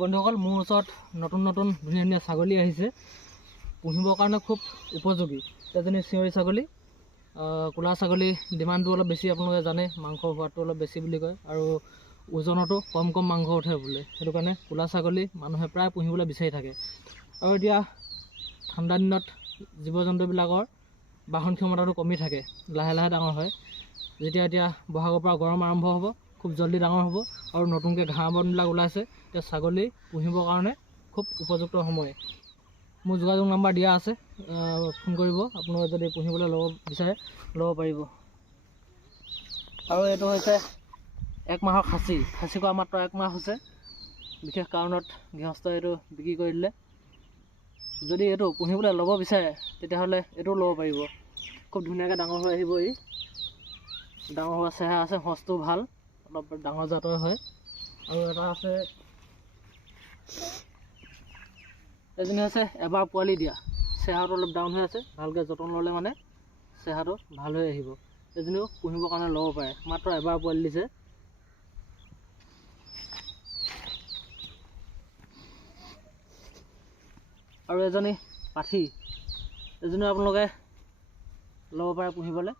বন্ধুসকল, মোৰ ওচৰত নতুন নতুন ধুনীয়া ধুনীয়া ছাগলী আহিছে, পুহিবৰ কাৰণে খুব উপযোগী। এজনী চিঞৰি ছাগলী, ক'লা ছাগলী ডিমাণ্ডটো অলপ বেছি, আপোনালোকে জানে, মাংসৰ সোৱাদটো অলপ বেছি বুলি কয়, আৰু ওজনতো কম মাংস উঠে বোলে। সেইটো কাৰণে ক'লা ছাগলী মানুহে প্ৰায় পুহিবলৈ বিচাৰি থাকে। আৰু এতিয়া ঠাণ্ডা দিনত জীৱ জন্তুবিলাকৰ বাহন ক্ষমতাটো কমি থাকে, লাহে লাহে ডাঙৰ হয়। যেতিয়া এতিয়া বহাগৰ পৰা গৰম আৰম্ভ হ'ব, খুব জল্দি ডাঙৰ হ'ব, আৰু নতুনকৈ ঘাঁহ বনবিলাক ওলাইছে, এতিয়া ছাগলী পুহিবৰ কাৰণে খুব উপযুক্ত সময়। মোৰ যোগাযোগ নাম্বাৰ দিয়া আছে, ফোন কৰিব আপোনালোকে যদি পুহিবলৈ ল'ব বিচাৰে, ল'ব পাৰিব। আৰু এইটো হৈছে 1 মাহৰ খাচী কৰা মাত্ৰ 1 মাহ হৈছে। বিশেষ কাৰণত গৃহস্থই এইটো বিক্ৰী কৰি দিলে। যদি এইটো পুহিবলৈ ল'ব বিচাৰে তেতিয়াহ'লে এইটোও ল'ব পাৰিব। খুব ধুনীয়াকৈ ডাঙৰ হৈ আহিব। ই ডাঙৰ হোৱা চেহেৰা আছে, সঁচটো ভাল, অলপ ডাঙৰ জাতৰ হয়। আৰু এটা আছে, এজনী হৈছে এবাৰ পোৱালি দিয়া, চেহেৰাটো অলপ ডাউন হৈ আছে, ভালকৈ যতন ল'লে মানে চেহেৰাটো ভাল হৈ আহিব। এজনীও পুহিবৰ কাৰণে ল'ব পাৰে, মাত্ৰ এবাৰ পোৱালি দিছে। আৰু এজনী পাঠি, এজনীও আপোনালোকে ল'ব পাৰে পুহিবলৈ।